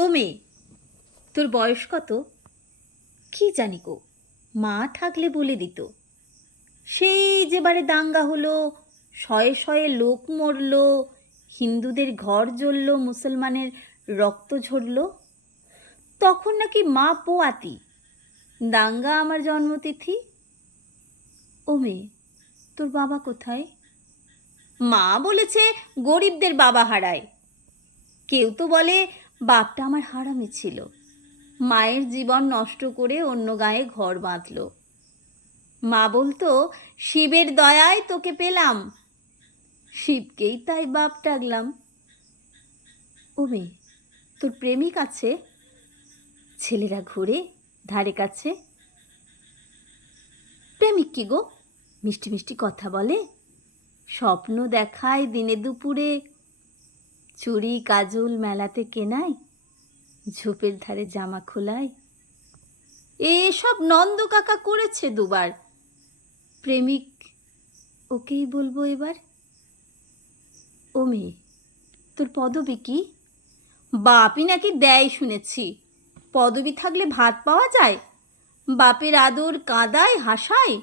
ও মেয়ে, তোর বয়স কত? কি জানি গো, মা থাকলে বলে দিত। সেই যেবারে দাঙ্গা হলো, শয়ে শয়ে লোক মরল, হিন্দুদের ঘর জ্বলল, মুসলমানের রক্ত ঝরল, তখন নাকি মা পোয়াতি, দাঙ্গা আমার জন্মতিথি। ও মেয়ে, তোর বাবা কোথায়? মা বলেছে গরিবদের বাবা হারায়। কেউ তো বলে বাপটা আমার হারামে ছিল, মায়ের জীবন নষ্ট করে অন্য গায়ে ঘর বাঁধল। মা বলতো শিবের দয়ায় তোকে পেলাম, শিবকেই তাই বাপ ডাকলাম। ও মেয়ে, তোর প্রেমিক আছে? ছেলেরা ঘুরে ধারে কাছে। প্রেমিক কি গো? মিষ্টি মিষ্টি কথা বলে, স্বপ্ন দেখায় দিনে দুপুরে, চুড়ি কাজল মেলাতে কেনায়, ঝোপের ধারে জামা খোলায়। এসব নন্দ কাকা করেছে দুবার, প্রেমিক ওকেই বলবো এবার। ও মেয়ে, তোর পদবী কি? বাপই নাকি দেয় শুনেছি। পদবী থাকলে ভাত পাওয়া যায়? বাপের আদর কাঁদায় হাসায়,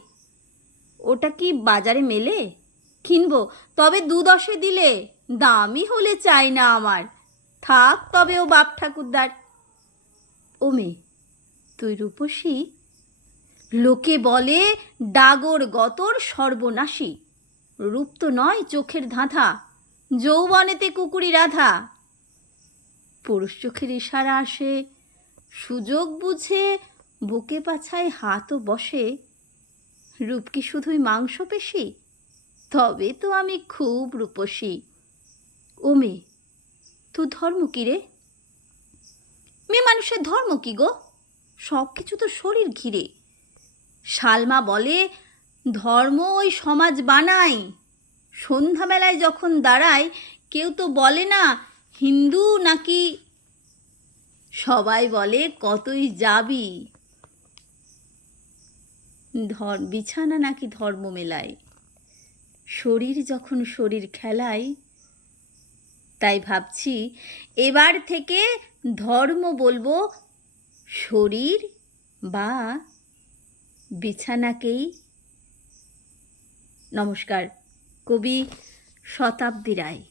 ওটা কি বাজারে মেলে? কিনবো তবে 2-10 দিলে, দামি হলে চাই না আমার, থাক তবে ও বাপ ঠাকুরদার। ও মেয়ে, তুই রূপসী? লোকে বলে ডাগর গতর সর্বনাশী, রূপ তো নয় চোখের ধাঁধা, যৌবনেতে কুকুরি রাধা। পুরুষ চোখের ইশারা আসে, সুযোগ বুঝে বুকে পাছায় হাতও বসে। রূপ কি শুধুই মাংসপেশি? তবে তো আমি খুব রূপসী। ও মেয়ে, তোর ধর্ম কি রে? মেয়ে মানুষের ধর্ম কি গো? সব কিছু তো শরীর ঘিরে। শালমা বলে ধর্ম ওই সমাজ বানায়। সন্ধ্যাবেলায় যখন দাঁড়ায়, কেউ তো বলে না হিন্দু নাকি, সবাই বলে কতই যাবি, বিছানা নাকি ধর্ম মেলায়। শরীর যখন শরীর খেলায়, তাই ভাবছি এবার থেকে ধর্ম বলবো শরীর বা বিছানাকেই। নমস্কার। কবি শতাব্দী রায়।